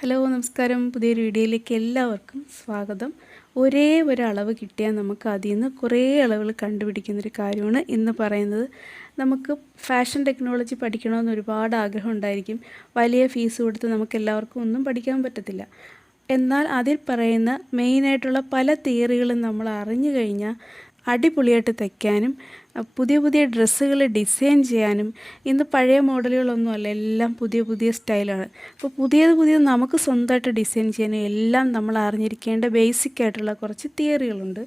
Hello നമസ്കാരം. പുതിയൊരു വീഡിയോയിലേക്ക് എല്ലാവർക്കും സ്വാഗതം. ഒരേ ഒരു അളവ് കിട്ടിയാൽ നമുക്ക് അതിൽ നിന്ന് കുറേ അളവുകൾ കണ്ടുപിടിക്കുന്നൊരു കാര്യമാണ് ഇന്ന് പറയുന്നത്. നമുക്ക് ഫാഷൻ ടെക്നോളജി പഠിക്കണമെന്ന് ഒരുപാട് ആഗ്രഹം ഉണ്ടായിരിക്കും. വലിയ ഫീസ് കൊടുത്ത് നമുക്ക് എല്ലാവർക്കും ഒന്നും പഠിക്കാൻ പറ്റത്തില്ല. എന്നാൽ അതിൽ പറയുന്ന മെയിനായിട്ടുള്ള പല തിയറികളും നമ്മൾ അറിഞ്ഞു കഴിഞ്ഞാൽ അടിപൊളിയായിട്ട് തയ്ക്കാനും പുതിയ പുതിയ ഡ്രസ്സുകൾ ഡിസൈൻ ചെയ്യാനും ഇന്ന് പഴയ മോഡലുകളൊന്നുമല്ല എല്ലാം പുതിയ പുതിയ സ്റ്റൈലാണ്. അപ്പോൾ പുതിയത് പുതിയത് നമുക്ക് സ്വന്തമായിട്ട് ഡിസൈൻ ചെയ്യാനും എല്ലാം നമ്മൾ അറിഞ്ഞിരിക്കേണ്ട ബേസിക് ആയിട്ടുള്ള കുറച്ച് തിയറികളുണ്ട്.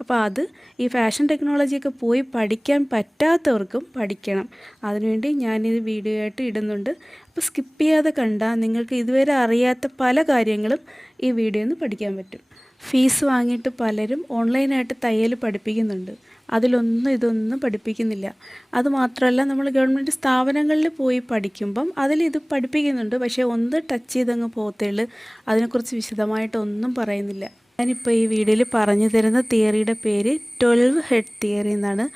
അപ്പോൾ അത് ഈ ഫാഷൻ ടെക്നോളജിയൊക്കെ പോയി പഠിക്കാൻ പറ്റാത്തവർക്കും പഠിക്കണം. അതിനുവേണ്ടി ഞാനിത് വീഡിയോ ആയിട്ട് ഇടുന്നുണ്ട്. അപ്പോൾ സ്കിപ്പ് ചെയ്യാതെ കണ്ടാൽ നിങ്ങൾക്ക് ഇതുവരെ അറിയാത്ത പല കാര്യങ്ങളും ഈ വീഡിയോയിൽ നിന്ന് പഠിക്കാൻ പറ്റും. ഫീസ് വാങ്ങിയിട്ട് പലരും ഓൺലൈനായിട്ട് തയ്യൽ പഠിപ്പിക്കുന്നുണ്ട്. അതിലൊന്നും ഇതൊന്നും പഠിപ്പിക്കുന്നില്ല. അതുമാത്രമല്ല നമ്മൾ ഗവൺമെന്റ് സ്ഥാപനങ്ങളിൽ പോയി പഠിക്കുമ്പം അതിൽ ഇത് പഠിപ്പിക്കുന്നുണ്ട്. പക്ഷേ ഒന്ന് ടച്ച് ചെയ്തങ്ങ് പോകത്തേൾ അതിനെക്കുറിച്ച് വിശദമായിട്ടൊന്നും പറയുന്നില്ല. ഞാനിപ്പോൾ ഈ വീഡിയോയിൽ പറഞ്ഞു തരുന്ന തിയറിയുടെ പേര് ട്വൽവ് ഹെഡ് തിയറി എന്നാണ്.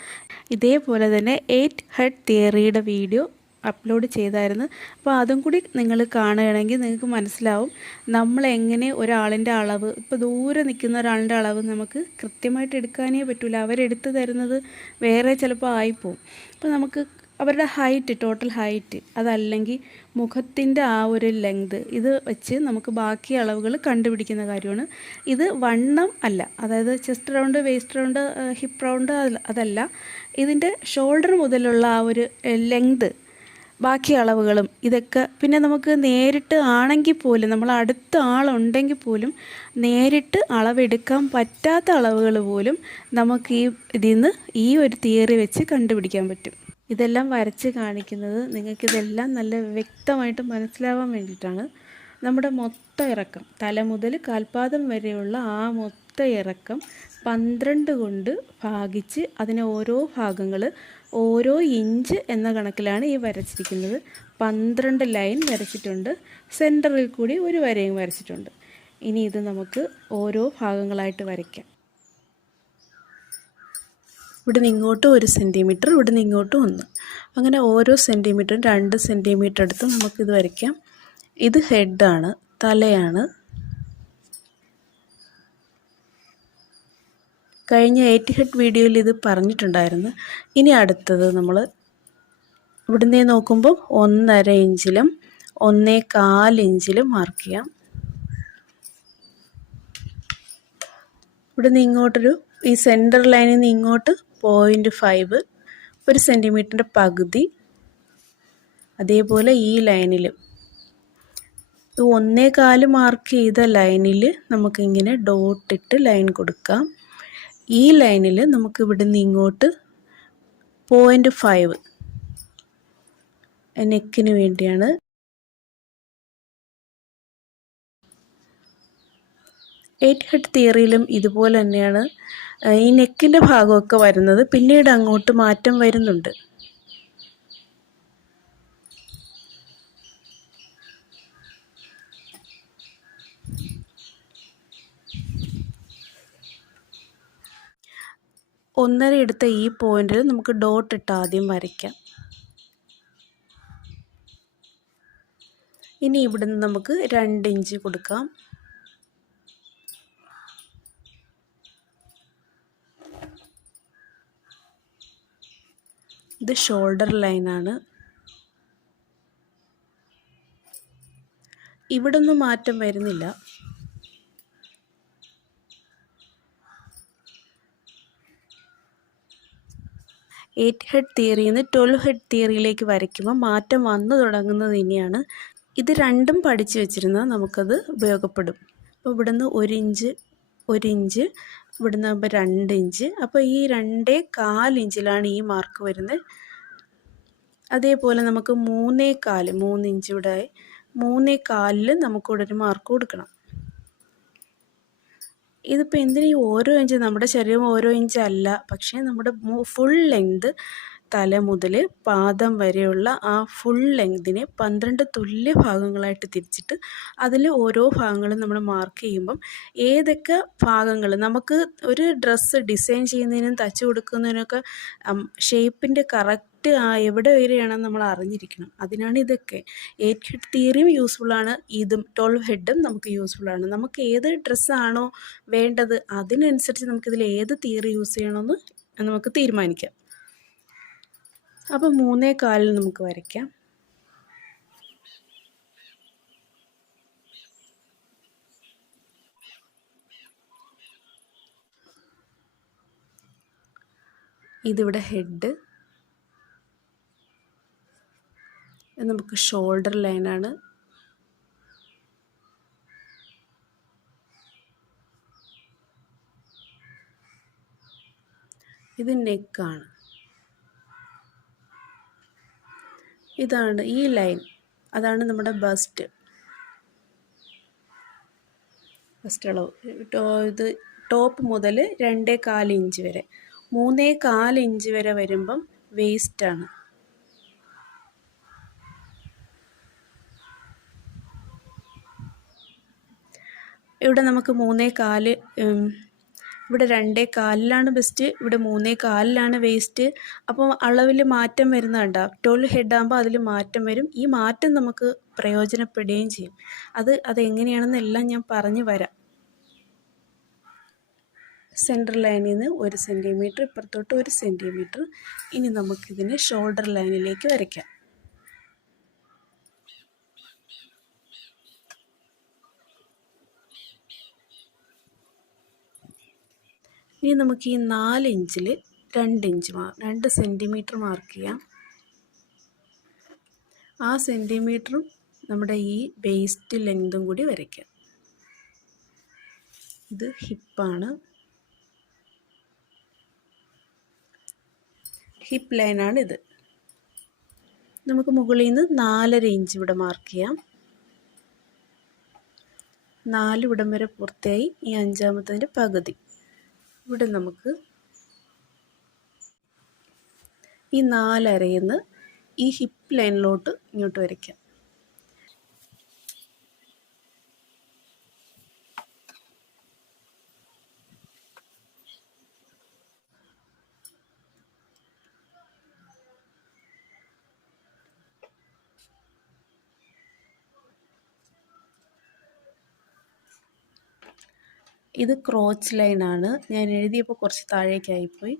ഇതേപോലെ തന്നെ എയ്റ്റ് ഹെഡ് തിയറിയുടെ വീഡിയോ അപ്ലോഡ് ചെയ്തായിരുന്നു. അപ്പോൾ അതും കൂടി നിങ്ങൾ കാണുകയാണെങ്കിൽ നിങ്ങൾക്ക് മനസ്സിലാവും നമ്മൾ എങ്ങനെ ഒരാളിന്റെ അളവ് ഇപ്പോൾ ദൂരെ നിൽക്കുന്ന ഒരാളിന്റെ അളവ് നമുക്ക് കൃത്യമായിട്ട് എടുക്കാനേ പറ്റില്ല അവരെടുത്ത് തരുന്നത് വേറെ ചിലപ്പോൾ ആയിപ്പോവും. അപ്പോൾ നമുക്ക് അവരുടെ ഹൈറ്റ് ടോട്ടൽ ഹൈറ്റ് അതല്ലെങ്കിൽ മുഖത്തിന്റെ ആ ഒരു ലെങ്ത് ഇത് വെച്ച് നമുക്ക് ബാക്കി അളവുകൾ കണ്ടുപിടിക്കുന്ന കാര്യമാണ്. ഇത് വണ്ണം അല്ല അതായത് chest round waist round hip round അതല്ല. ഇതിന്റെ ഷോൾഡർ മുതലുള്ള ആ ഒരു ലെങ്ത് ബാക്കി അളവുകളും ഇതൊക്കെ പിന്നെ നമുക്ക് നേരിട്ട് ആണെങ്കിൽ പോലും നമ്മൾ അടുത്ത ആളുണ്ടെങ്കിൽ പോലും നേരിട്ട് അളവെടുക്കാൻ പറ്റാത്ത അളവുകൾ പോലും നമുക്ക് ഈ ഇതിൽ നിന്ന് ഈ ഒരു തിയറി വെച്ച് കണ്ടുപിടിക്കാൻ പറ്റും. ഇതെല്ലാം വരച്ച് കാണിക്കുന്നത് നിങ്ങൾക്കിതെല്ലാം നല്ല വ്യക്തമായിട്ട് മനസ്സിലാവാൻ വേണ്ടിയിട്ടാണ്. നമ്മുടെ മൊത്തം ഇറക്കം തല മുതൽ കാൽപാദം വരെയുള്ള ആ മൊത്ത ഇറക്കം പന്ത്രണ്ട് കൊണ്ട് ഭാഗിച്ച് അതിനെ ഓരോ ഭാഗങ്ങൾ ഓരോ ഇഞ്ച് എന്ന കണക്കിലാണ് ഈ വരച്ചിരിക്കുന്നത്. പന്ത്രണ്ട് ലൈൻ വരച്ചിട്ടുണ്ട്. സെന്ററിൽ കൂടി ഒരു വരയും വരച്ചിട്ടുണ്ട്. ഇനി ഇത് നമുക്ക് ഓരോ ഭാഗങ്ങളായിട്ട് വരയ്ക്കാം. ഇവിടെ നിന്ന് ഇങ്ങോട്ട് ഒരു സെന്റിമീറ്റർ ഇവിടെ നിന്ന് ഇങ്ങോട്ട് ഒന്ന്. അങ്ങനെ ഓരോ സെന്റിമീറ്ററും രണ്ട് സെന്റിമീറ്റർ എടുത്ത് നമുക്കിത് വരയ്ക്കാം. ഇത് ഹെഡാണ് തലയാണ് കഴിഞ്ഞ എയ്റ്റ് ഹെഡ് വീഡിയോയിൽ ഇത് പറഞ്ഞിട്ടുണ്ടായിരുന്നു. ഇനി അടുത്തത് നമ്മൾ ഇവിടുന്ന് നോക്കുമ്പോൾ ഒന്നര ഇഞ്ചിലും ഒന്നേ കാലിഞ്ചിലും മാർക്ക് ചെയ്യാം. ഇവിടുന്ന് ഇങ്ങോട്ടൊരു ഈ സെന്റർ ലൈനിൽ നിന്ന് ഇങ്ങോട്ട് പോയിന്റ് ഫൈവ് ഒരു സെന്റിമീറ്ററിന്റെ പകുതി. അതേപോലെ ഈ ലൈനിലും ഒന്നേ കാൽ മാർക്ക് ചെയ്ത ലൈനിൽ നമുക്കിങ്ങനെ ഡോട്ടിട്ട് ലൈൻ കൊടുക്കാം. ഈ ലൈനിൽ നമുക്ക് ഇവിടുന്ന് ഇങ്ങോട്ട് പോയിന്റ് ഫൈവ് നെക്കിന് വേണ്ടിയാണ് എയ്റ്റ് ഹെഡ് തിയറിയിലും ഇതുപോലെ തന്നെയാണ്. ഈ നെക്കിന്റെ ഭാഗമൊക്കെ വരുന്നത്. പിന്നീട് അങ്ങോട്ട് മാറ്റം വരുന്നുണ്ട്. ഒന്നര എടുത്ത ഈ പോയിന്റിൽ നമുക്ക് ഡോട്ട് ഇട്ട് ആദ്യം വരയ്ക്കാം. ഇനി ഇവിടുന്ന് നമുക്ക് രണ്ട് ഇഞ്ച് കൊടുക്കാം. ഇത് ഷോൾഡർ ലൈനാണ് ഇവിടൊന്നും മാറ്റം വരുന്നില്ല. എയ്റ്റ് ഹെഡ് തിയറിയിൽ നിന്ന് ട്വൽവ് ഹെഡ് തിയറിയിലേക്ക് വരയ്ക്കുമ്പോൾ മാറ്റം വന്നു തുടങ്ങുന്നത് ഇനിയാണ്. ഇത് രണ്ടും പഠിച്ചു വെച്ചിരുന്നാൽ നമുക്കത് ഉപയോഗപ്പെടും. അപ്പോൾ ഇവിടുന്ന് ഒരു ഇഞ്ച് ഒരു ഇഞ്ച് ഇവിടുന്ന് ആകുമ്പോൾ രണ്ട് ഇഞ്ച് അപ്പോൾ ഈ രണ്ടേ കാലിഞ്ചിലാണ് ഈ മാർക്ക് വരുന്നത് അതേപോലെ നമുക്ക് മൂന്നേ കാൽ മൂന്ന് ഇഞ്ച് ഇവിടെ മൂന്നേ കാലിൽ നമുക്കിവിടെ ഒരു മാർക്ക് കൊടുക്കണം. ഇതിപ്പോൾ എന്തിനാ ഈ ഓരോ ഇഞ്ച് നമ്മുടെ ശരീരം ഓരോ ഇഞ്ച് അല്ല. പക്ഷേ നമ്മുടെ ഫുൾ ലെങ്ത് തല മുതൽ പാദം വരെയുള്ള ആ ഫുൾ ലെങ്തിനെ പന്ത്രണ്ട് തുല്യ ഭാഗങ്ങളായിട്ട് തിരിച്ചിട്ട് അതിൽ ഓരോ ഭാഗങ്ങളും നമ്മൾ മാർക്ക് ചെയ്യുമ്പം ഏതൊക്കെ ഭാഗങ്ങൾ നമുക്ക് ഒരു ഡ്രസ്സ് ഡിസൈൻ ചെയ്യുന്നതിനും തച്ചു കൊടുക്കുന്നതിനൊക്കെ ഷേപ്പിന്റെ കറക്റ്റ് ആ എവിടെ വരെയാണെന്ന് നമ്മൾ അറിഞ്ഞിരിക്കണം. അതിനാണ് ഇതൊക്കെ. എയ്റ്റ് ഹെഡ് തിയറിയും യൂസ്ഫുള്ളാണ് ഇതും. ട്വൽവ് ഹെഡും നമുക്ക് യൂസ്ഫുള്ളാണ് നമുക്ക് ഏത് ഡ്രസ്സാണോ വേണ്ടത് അതിനനുസരിച്ച് നമുക്കിതിൽ ഏത് തിയറി യൂസ് ചെയ്യണമെന്ന് നമുക്ക് തീരുമാനിക്കാം. അപ്പോൾ മൂന്നേ കാലിൽ നമുക്ക് വരയ്ക്കാം. ഇതിവിടെ ഹെഡ് നമുക്ക് ഷോൾഡർ ലൈനാണ് ഇത് നെക്കാണ് ഇതാണ് ഈ ലൈൻ. അതാണ് നമ്മുടെ ബസ്റ്റ്. ബസ്റ്റ് അളവ്. ഇത് ടോപ്പ് മുതൽ രണ്ടേ കാൽ ഇഞ്ച് വരെ. മൂന്നേ കാൽ ഇഞ്ച് വരെ വരുമ്പം വേസ്റ്റാണ് ഇവിടെ നമുക്ക് മൂന്നേ കാൽ ഇവിടെ രണ്ടേ കാലിലാണ് ബെസ്റ്റ് ഇവിടെ മൂന്നേ കാലിലാണ് വേസ്റ്റ് അപ്പോൾ അളവിൽ മാറ്റം വരുന്നുണ്ട് ട്വൽവ് ഹെഡ് ആകുമ്പോൾ അതിൽ മാറ്റം വരും. ഈ മാറ്റം നമുക്ക് പ്രയോജനപ്പെടുകയും ചെയ്യും. അത് അതെങ്ങനെയാണെന്നെല്ലാം ഞാൻ പറഞ്ഞു വരാം. സെന്റർ ലൈനിൽ നിന്ന് ഒരു സെന്റിമീറ്റർ ഇപ്പുറത്തോട്ട് ഒരു സെന്റിമീറ്റർ ഇനി നമുക്കിതിനെ ഷോൾഡർ ലൈനിലേക്ക് വരയ്ക്കാം. ഇനി നമുക്ക് ഈ നാല് ഇഞ്ചിൽ രണ്ട് ഇഞ്ച് രണ്ട് സെന്റിമീറ്റർ മാർക്ക് ചെയ്യാം. ആ സെന്റിമീറ്ററും നമ്മുടെ ഈ വേസ്റ്റ് ലെങ്തും കൂടി വരയ്ക്കാം. ഇത് ഹിപ്പാണ്. ഹിപ്പ് ലൈനാണ് ഇത്. നമുക്ക് മുകളിൽ നിന്ന് നാലര ഇഞ്ച് ഇവിടെ മാർക്ക് ചെയ്യാം. നാല് ഇവിടം വരെ പൂർത്തിയായി. ഈ അഞ്ചാമത്തതിന്റെ പകുതി. ഇവിടെ നമുക്ക് ഈ നാലരയിൽ നിന്ന് ഈ ഹിപ്പ് ലൈനിലോട്ട് ഇങ്ങോട്ട് വരയ്ക്കാം. ഇത് ക്രോച്ച് ലൈനാണ്. ഞാൻ എഴുതിയപ്പോൾ കുറച്ച് താഴേക്കായിപ്പോയി.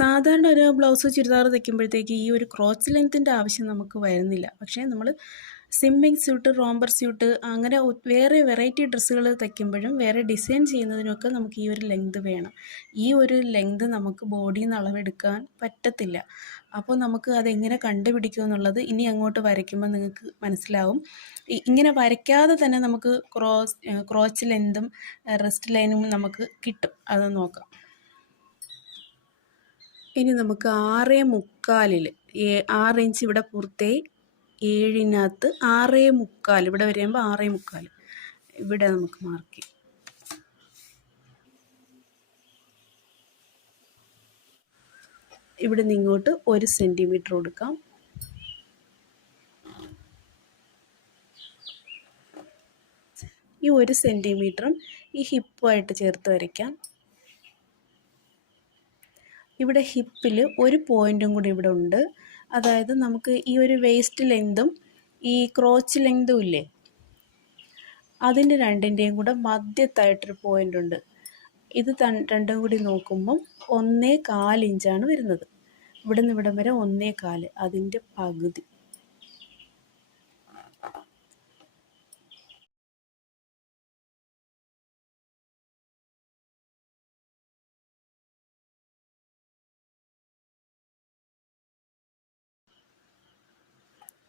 സാധാരണ ഒരു ബ്ലൗസ് ചുരിദാർ തയ്ക്കുമ്പോഴത്തേക്ക് ഈ ഒരു ക്രോച്ച് ലെങ്ത്തിന്റെ ആവശ്യം നമുക്ക് വരുന്നില്ല. പക്ഷേ നമ്മൾ സിമ്മിങ് സ്യൂട്ട് റോംബർ സ്യൂട്ട് അങ്ങനെ വേറെ വെറൈറ്റി ഡ്രസ്സുകൾ തയ്ക്കുമ്പോഴും വേറെ ഡിസൈൻ ചെയ്യുന്നതിനൊക്കെ നമുക്ക് ഈ ഒരു ലെങ്ത് വേണം. ഈ ഒരു ലെങ്ത് നമുക്ക് ബോഡിയിൽ നിന്ന് അളവെടുക്കാൻ പറ്റത്തില്ല. അപ്പോൾ നമുക്ക് അതെങ്ങനെ കണ്ടുപിടിക്കും എന്നുള്ളത് ഇനി അങ്ങോട്ട് വരയ്ക്കുമ്പോൾ നിങ്ങൾക്ക് മനസ്സിലാവും. ഇങ്ങനെ വരയ്ക്കാതെ തന്നെ നമുക്ക് ക്രോസ് ക്രോച്ച് ലെങ്തും റെസ്റ്റ് ലൈനും നമുക്ക് കിട്ടും. അത് നോക്കാം. ഇനി നമുക്ക് ആറേ മുക്കാലിൽ ആറ് ഇഞ്ച് ഇവിടെ പുറത്തേ ഏഴിനകത്ത് ആറേ മുക്കാൽ ഇവിടെ വരുമ്പോൾ ആറേ മുക്കാൽ ഇവിടെ നമുക്ക് മാർക്ക് ചെയ്യാം. ഇവിടെ നിന്ന് ഇങ്ങോട്ട് ഒരു സെന്റിമീറ്റർ കൊടുക്കാം. ഈ ഒരു സെന്റിമീറ്ററും ഈ ഹിപ്പുമായിട്ട് ചേർത്ത് വരയ്ക്കാം. ഇവിടെ ഹിപ്പിൽ ഒരു പോയിന്റും കൂടി ഇവിടെ ഉണ്ട്. അതായത് നമുക്ക് ഈ ഒരു വേസ്റ്റ് ലെങ്തും ഈ ക്രോച്ച് ലെങ്തും ഇല്ലേ? അതിന്റെ രണ്ടിന്റെയും കൂടെ മധ്യത്തായിട്ടൊരു പോയിന്റ് ഉണ്ട്. ഇത് രണ്ടും കൂടി നോക്കുമ്പം ഒന്നേ കാലിഞ്ചാണ് വരുന്നത്. ഇവിടെ നിന്ന് ഇവിടം വരെ ഒന്നേ കാൽ. അതിന്റെ പകുതി.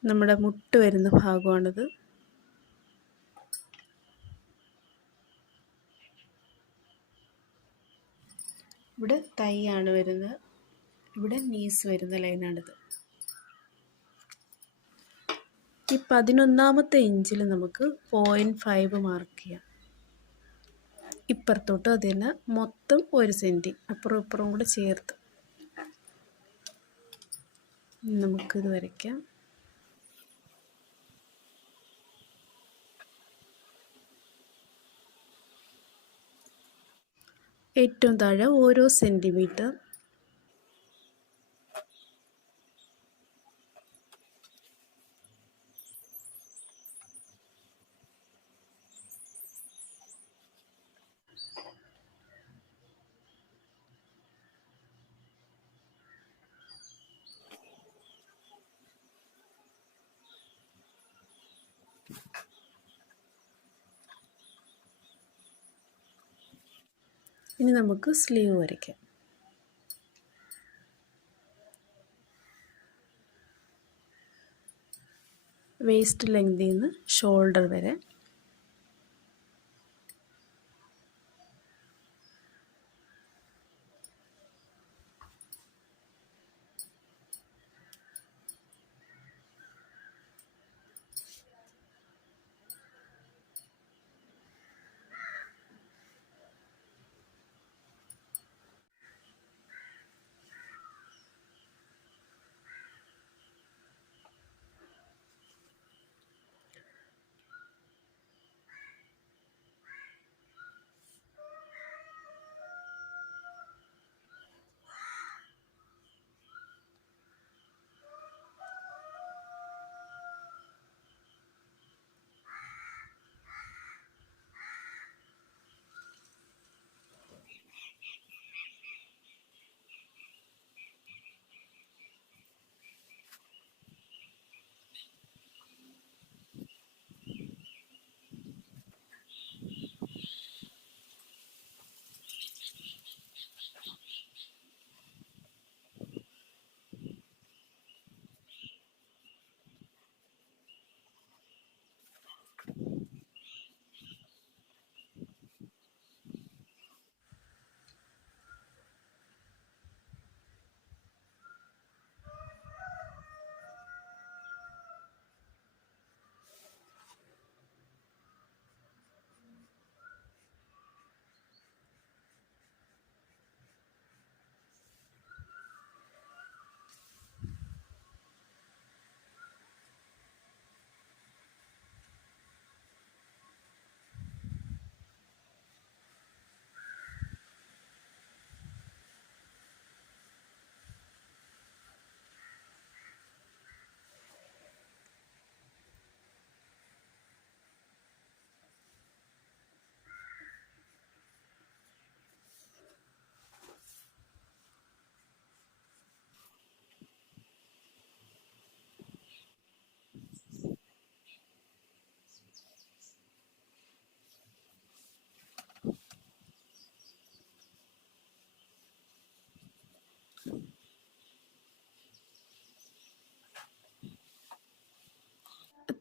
നമ്മുടെ മുട്ട് വരുന്ന ഭാഗമാണിത്. ഇവിടെ തൈയാണ് വരുന്നത് ഇവിടെ നീസ് വരുന്ന ലൈനാണിത് ഈ പതിനൊന്നാമത്തെ ഇഞ്ചിൽ നമുക്ക് പോയിന്റ് ഫൈവ് മാർക്ക് ചെയ്യാം. ഇപ്പുറത്തോട്ട് അത് തന്നെ മൊത്തം ഒരു സെന്റി അപ്പുറം ഇപ്പുറം കൂടെ ചേർത്ത്. നമുക്കിത് വരയ്ക്കാം. ഏറ്റവും താഴെ ഓരോ സെന്റിമീറ്റർ ഇനി നമുക്ക് സ്ലീവ് വരയ്ക്കാം. വേസ്റ്റ് ലെങ്തിൽ നിന്ന് ഷോൾഡർ വരെ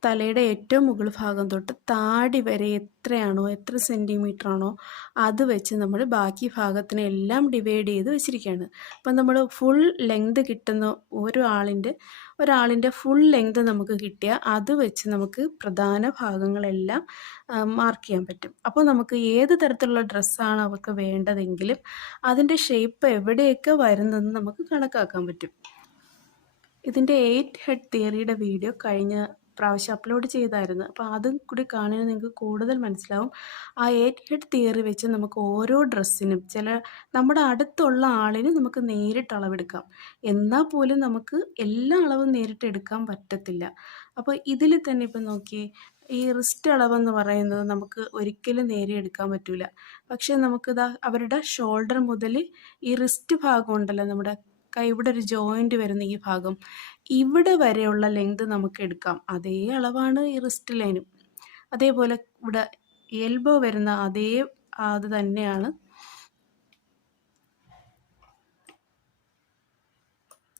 തലയുടെ ഏറ്റവും മുകൾ ഭാഗം തൊട്ട് താടി വരെ എത്രയാണോ എത്ര സെന്റിമീറ്റർ ആണോ അത് വെച്ച് നമ്മൾ ബാക്കി ഭാഗത്തിനെ എല്ലാം ഡിവൈഡ് ചെയ്ത് വെച്ചിരിക്കുകയാണ്. അപ്പം നമ്മൾ ഫുൾ ലെങ്ത് കിട്ടുന്ന ഓരോ ആളിന്റെ ഒരാളിന്റെ ഫുൾ ലെങ്ത് നമുക്ക് കിട്ടിയാൽ അത് വെച്ച് നമുക്ക് പ്രധാന ഭാഗങ്ങളെല്ലാം മാർക്ക് ചെയ്യാൻ പറ്റും. അപ്പോൾ നമുക്ക് ഏത് തരത്തിലുള്ള ഡ്രസ്സാണ് അവർക്ക് വേണ്ടതെങ്കിലും അതിന്റെ ഷേപ്പ് എവിടെയൊക്കെ വരുന്നതെന്ന് നമുക്ക് കണക്കാക്കാൻ പറ്റും. ഇതിന്റെ എയ്റ്റ് ഹെഡ് തിയറിയുടെ വീഡിയോ കഴിഞ്ഞ പ്രാവശ്യം അപ്ലോഡ് ചെയ്തായിരുന്നു. അപ്പോൾ അതും കൂടി കാണുന്നത് നിങ്ങൾക്ക് കൂടുതൽ മനസ്സിലാവും. ആ എയ്റ്റ് ഹെഡ് തിയറി വെച്ച് നമുക്ക് ഓരോ ഡ്രസ്സിനും ചില നമ്മുടെ അടുത്തുള്ള ആളിന് നമുക്ക് നേരിട്ട് അളവെടുക്കാം. എന്നാൽ പോലും നമുക്ക് എല്ലാ അളവും നേരിട്ട് എടുക്കാൻ പറ്റത്തില്ല. അപ്പോൾ ഇതിൽ തന്നെ ഇപ്പം നോക്കിയേ ഈ റിസ്റ്റ് അളവെന്ന് പറയുന്നത് നമുക്ക് ഒരിക്കലും നേരെ എടുക്കാൻ പറ്റില്ല പക്ഷേ നമുക്കിതാ അവരുടെ ഷോൾഡർ മുതൽ ഈ റിസ്റ്റ് ഭാഗം ഉണ്ടല്ലോ നമ്മുടെ ഇവിടെ ഒരു ജോയിന്റ് വരുന്ന ഈ ഭാഗം. ഇവിടെ വരെയുള്ള ലെങ്ത് നമുക്ക് എടുക്കാം. അതേ അളവാണ് ഈ റിസ്റ്റ് ലൈനും അതേപോലെ ഇവിടെ എൽബോ വരുന്ന അതേ അത് തന്നെയാണ്.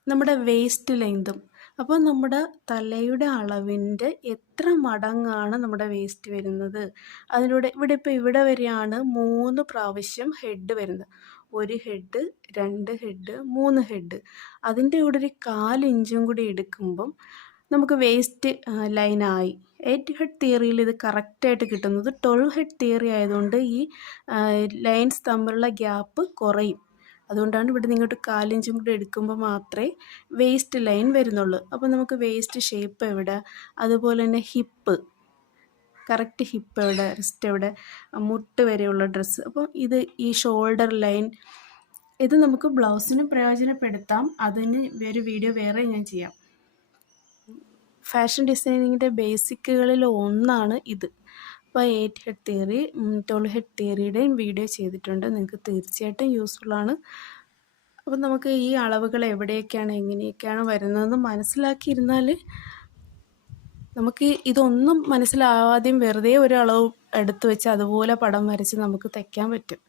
നമ്മുടെ വേസ്റ്റ് ലെങ്തും അപ്പോൾ നമ്മുടെ തലയുടെ അളവിന്റെ എത്ര മടങ്ങാണ് നമ്മുടെ വേസ്റ്റ് വരുന്നത്? അതിലൂടെ ഇവിടെ ഇപ്പോൾ ഇവിടെ വരെയാണ് മൂന്ന് പ്രാവശ്യം ഹെഡ് വരുന്നത്. ഒരു ഹെഡ് രണ്ട് ഹെഡ് മൂന്ന് ഹെഡ് അതിന്റെ കൂടെ ഒരു കാലിഞ്ചും കൂടി എടുക്കുമ്പം നമുക്ക് വേസ്റ്റ് ലൈനായി എയ്റ്റ് ഹെഡ് തിയറിയിൽ ഇത് കറക്റ്റായിട്ട് കിട്ടുന്നത് ട്വൽവ് ഹെഡ് തിയറി ആയതുകൊണ്ട് ഈ ലൈൻസ് തമ്മിലുള്ള ഗ്യാപ്പ് കുറയും. അതുകൊണ്ടാണ് ഇവിടെ നിങ്ങോട്ട് കാലിഞ്ചും കൂടി എടുക്കുമ്പോൾ മാത്രമേ വേസ്റ്റ് ലൈൻ വരുന്നുള്ളൂ. അപ്പോൾ നമുക്ക് വേസ്റ്റ് ഷേപ്പ് എവിടെ? അതുപോലെ തന്നെ ഹിപ്പ് കറക്റ്റ് ഹിപ്പ് എവിടെ റിസ്റ്റ് എവിടെ മുട്ട് വരെയുള്ള ഡ്രസ്സ് അപ്പോൾ ഇത് ഈ ഷോൾഡർ ലൈൻ ഇത് നമുക്ക് ബ്ലൗസിനും പ്രയോജനപ്പെടുത്താം. അതിന് ഒരു വീഡിയോ വേറെ ഞാൻ ചെയ്യാം. ഫാഷൻ ഡിസൈനിങ്ങിന്റെ ബേസിക്കുകളിൽ ഒന്നാണ് ഇത്. അപ്പോൾ eight head theory twelve head തിയറിയുടെയും video ചെയ്തിട്ടുണ്ട്. നിങ്ങൾക്ക് തീർച്ചയായിട്ടും യൂസ്ഫുള്ളാണ് അപ്പം നമുക്ക് ഈ അളവുകൾ എവിടെയൊക്കെയാണ് എങ്ങനെയൊക്കെയാണ് വരുന്നതെന്ന് മനസ്സിലാക്കിയിരുന്നാൽ നമുക്ക് ഇതൊന്നും മനസ്സിലാവാതെയും വെറുതെ ഒരു അളവ് എടുത്തു വെച്ച് അതുപോലെ പടം വരച്ച് നമുക്ക് തയ്ക്കാൻ പറ്റും.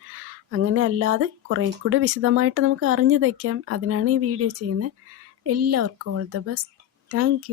അങ്ങനെ അല്ലാതെ കുറേ കൂടി വിശദമായിട്ട് നമുക്ക് അറിഞ്ഞു തയ്ക്കാം. അതിനാണ് ഈ വീഡിയോ ചെയ്യുന്നത്. എല്ലാവർക്കും ഓൾ ദ ബെസ്റ്റ് താങ്ക്